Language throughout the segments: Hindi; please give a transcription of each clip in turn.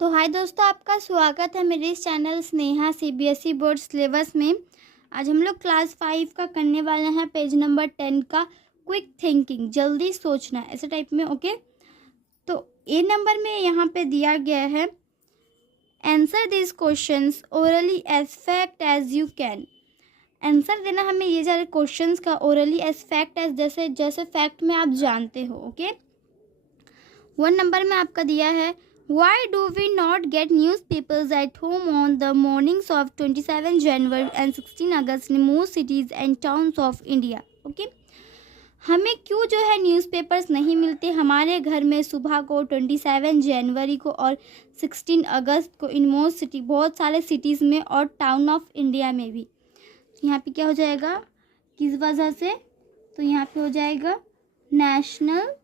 तो हाय दोस्तों, आपका स्वागत है मेरे इस channel Sneha CBSE board syllabus में। आज हम लोग क्लास 5 का करने वाले हैं पेज नंबर 10 का क्विक थिंकिंग, जल्दी सोचना, ऐसे टाइप में। ओके, तो ए नंबर में यहाँ पे दिया गया है answer this questions orally as fact as you can. Answer देना हमें ये सारे क्वेश्चंस का ओरली एज फैक्ट एज जैसे जैसे फैक्ट में आप जानते हो। ओके, 1 नंबर में आपका दिया है Why do we not get newspapers at home on the mornings of 27 January and 16 August in most cities and towns of India? Okay? हमें क्यों जो है न्यूज़पेपर्स नहीं मिलते हमारे घर में सुबह को 27 जनवरी को और 16 अगस्त को इन मोस्ट सिटी, बहुत सारे सिटीज़ में और टाउन ऑफ इंडिया में भी। यहाँ पे क्या हो जाएगा, किस वजह से? तो यहाँ पे हो जाएगा नेशनल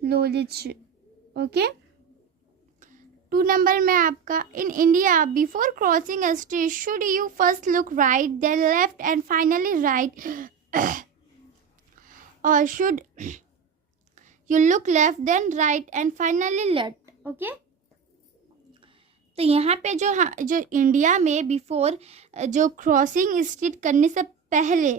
नॉलेज। ओके, 2 नंबर में आपका in India before crossing a street should you first look right then left and finally right, और should you look left then right and finally left. Okay, तो यहाँ पे जो इंडिया में बिफोर जो क्रॉसिंग स्ट्रीट करने से पहले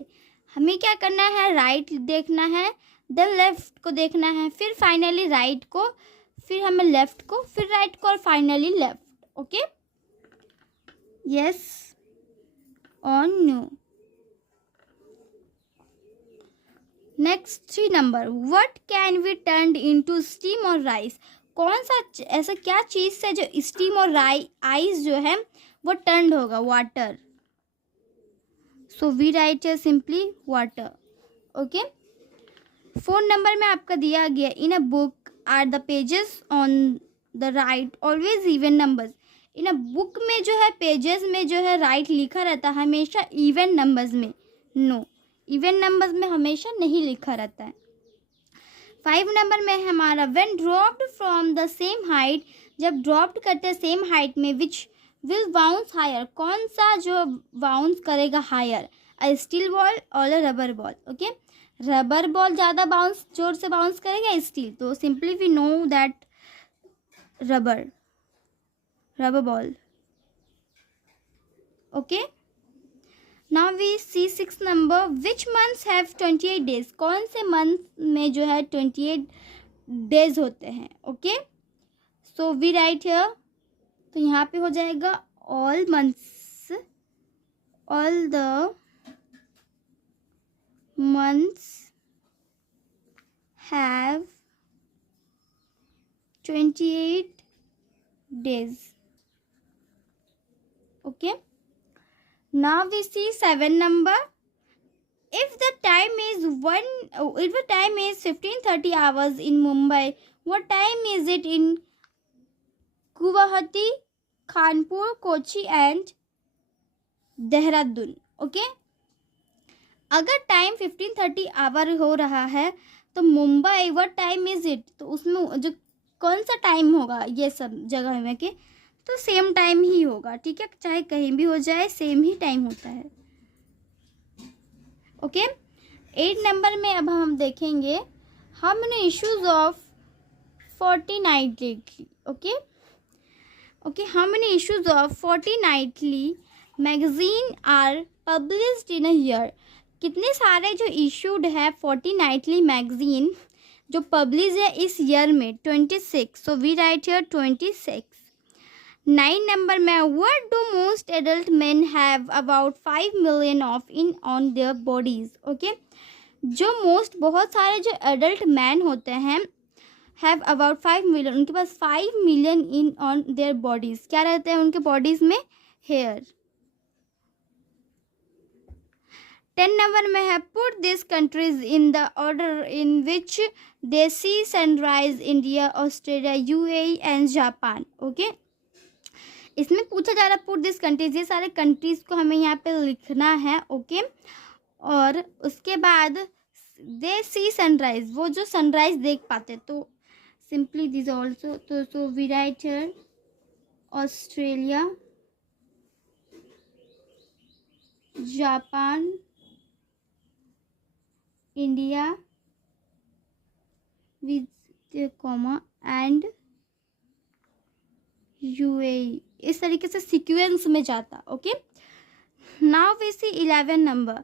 हमें क्या करना है, राइट देखना है, देन लेफ्ट को देखना है, फिर फाइनली राइट को, फिर हमें लेफ्ट को, फिर राइट को और फाइनली लेफ्ट। ओके, यस और no. Next 3 number, what can be turned into steam और राइस? कौन सा ऐसा क्या चीज से जो स्टीम और आइस जो है वो टर्न्ड होगा? Water. So we write here simply water. Okay, 4 number में आपका दिया गया in a book are the pages on the right always even numbers. In a book में जो है पेजेस में जो है राइट लिखा रहता है हमेशा इवन नंबर्स में? नो, इवन नंबर्स में हमेशा नहीं लिखा रहता है। 5 नंबर में हमारा when dropped from the same height, जब ड्रॉप्ड करते हैं सेम हाइट में, विच विल बाउंस हायर? कौन सा जो बाउंस करेगा हायर? अ स्टील बॉल और a rubber ball. Okay, rubber ball ज़्यादा बाउंस जोर से बाउंस करेगा स्टील, तो simply we know that rubber ball. Okay, now we see 6 number, which months have 28 days? कौन से मंथ में जो है 28 डेज होते हैं? Okay, so we write here, तो यहाँ पे हो जाएगा all months, all the months have 28 days. Okay, now we see 7 number, if the time is 15:30 hours in Mumbai, what time is it in Guwahati, Kanpur, Kochi and Dehradun? Okay, अगर टाइम 15:30 आवर हो रहा है तो Mumbai what time is it, तो उसमें जो कौन सा टाइम होगा ये सब जगह में के, तो सेम टाइम ही होगा। ठीक है, चाहे कहीं भी हो जाए सेम ही टाइम होता है। ओके, 8 नंबर में अब हम देखेंगे how many issues of fortnightly। Okay, how many issues of fortnightly magazine are published in a year? कितने सारे जो इशूड है fortnightly मैगजीन जो पब्लिश है इस ईयर में? 26, so we write here 26। 9 number में what do most adult men have about 5 million of in on their bodies? Okay, जो मोस्ट बहुत सारे जो एडल्ट मैन होते हैं हैव अबाउट 5 मिलियन, उनके पास 5 million in on their bodies, क्या रहते हैं उनके बॉडीज में? हेयर। 10 नंबर में है put this countries in the order in which they see sunrise, India, Australia, UAE and Japan. Okay, इसमें पूछा जा रहा है पुट दिस कंट्रीज, ये सारे कंट्रीज को हमें यहाँ पे लिखना है। ओके, और उसके बाद दे सी सनराइज, वो जो सनराइज देख पाते, तो सिंपली दिस ऑल्सो, तो so we write here Australia, Japan, India with the comma and UAE, इस तरीके से सीक्वेंस में जाता। Okay, now we see 11 number,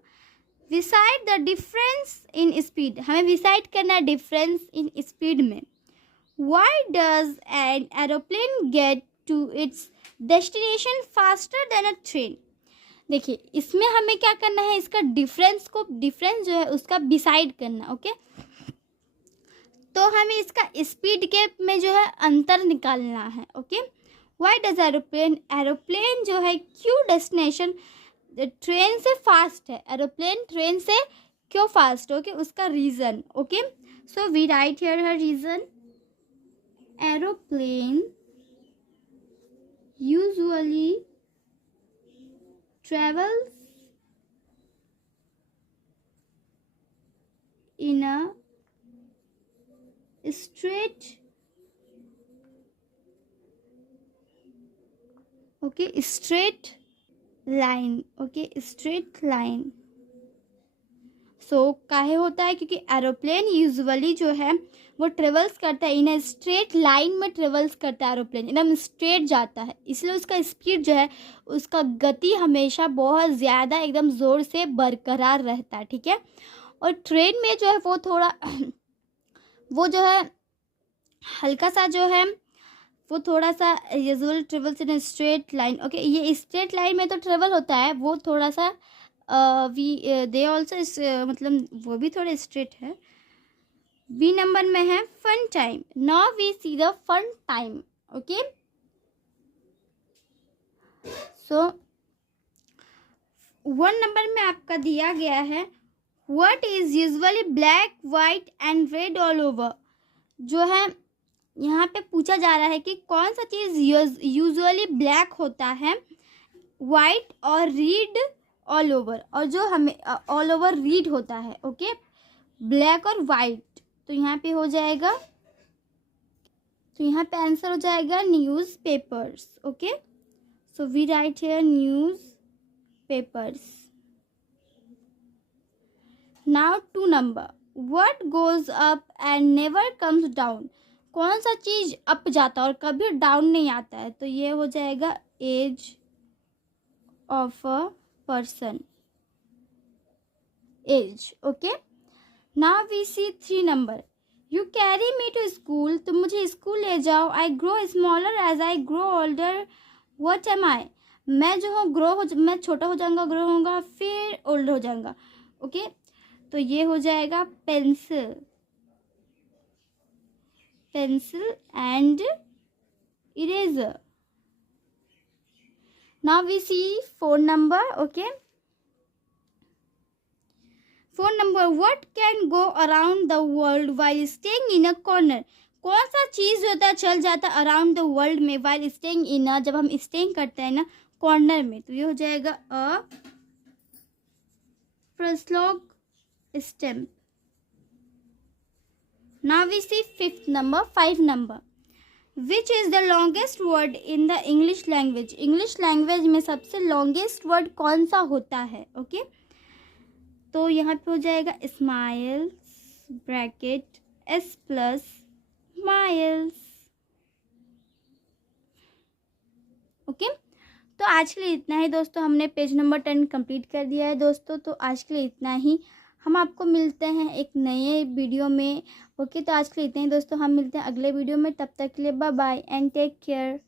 decide the difference in speed. हमें डिसाइड करना है डिफरेंस इन स्पीड में। Why does an aeroplane get to its destination faster than a train. देखिए, इसमें हमें क्या करना है, इसका डिफरेंस जो है उसका डिसाइड करना। ओके, तो हमें इसका स्पीड के में जो है अंतर निकालना है। ओके, वाई डज एरोप्लेन जो है क्यों डेस्टिनेशन ट्रेन से फास्ट है, एरोप्लेन ट्रेन से क्यों फास्ट। ओके, उसका reason. Okay, so we write here हर reason. Aeroplane usually travels in a straight straight line। Straight line. So काहे होता है, क्योंकि एरोप्लेन यूजुअली जो है वो ट्रेवल्स करता है इन अ स्ट्रेट लाइन में, ट्रेवल्स करता है एरोप्लेन, एकदम स्ट्रेट जाता है, इसलिए उसका स्पीड जो है, उसका गति हमेशा बहुत ज़्यादा एकदम ज़ोर से बरकरार रहता है। ठीक है, और ट्रेन में जो है वो थोड़ा वो जो है हल्का सा जो है वो थोड़ा सा usual travels in straight line. Okay, ये स्ट्रेट लाइन में तो ट्रेवल होता है, वो थोड़ा सा दे ऑल्सो मतलब वो भी थोड़ा स्ट्रेट है। बी नंबर में है fun time. Now we see the fun time. Okay, so 1 number में आपका दिया गया है, what is usually black white and red all over. जो है यहाँ पे पूछा जा रहा है कि कौन सा चीज़ यूजुअली ब्लैक होता है, वाइट और रेड ऑल ओवर, और जो हमें ऑल ओवर रीड होता है। ओके, ब्लैक और वाइट, तो यहाँ पे हो जाएगा, तो यहाँ पे आंसर हो जाएगा newspapers. Okay, so we write here newspapers. Now 2 number, what goes up and never comes down. कौन सा चीज़ अप जाता है और कभी डाउन नहीं आता है, तो ये हो जाएगा age of a person, age. Okay, now we see 3 number, you carry me to school. तुम मुझे स्कूल ले जाओ। I grow smaller as I grow older, what am I. मैं जो हूँ मैं छोटा हो जाऊँगा, ग्रो होऊंगा, फिर ओल्ड हो जाऊँगा। ओके, तो ये हो जाएगा pencil, pencil and eraser. Now we see 4 number. Okay, 4 number, what can go around the world while staying in a corner. कौन सा चीज़ होता है चल जाता है अराउंड द वर्ल्ड में, वाइल स्टेइंग इन अ, जब हम स्टेइंग करते हैं ना कॉर्नर में, तो ये हो जाएगा अ प्रस्लॉग stamp. Now we see 5 number, which is the longest word in the English language. English language में सबसे लॉन्गेस्ट वर्ड कौन सा होता है। ओके, तो यहाँ पे हो जाएगा smiles bracket S plus miles. Okay, तो आज के लिए इतना ही दोस्तों, हमने पेज नंबर 10 कंप्लीट कर दिया है दोस्तों। तो आज के लिए इतना ही, हम आपको मिलते हैं एक नए वीडियो में। ओके, तो आज के लिए इतना ही दोस्तों, हम मिलते हैं अगले वीडियो में। तब तक के लिए bye bye and take care.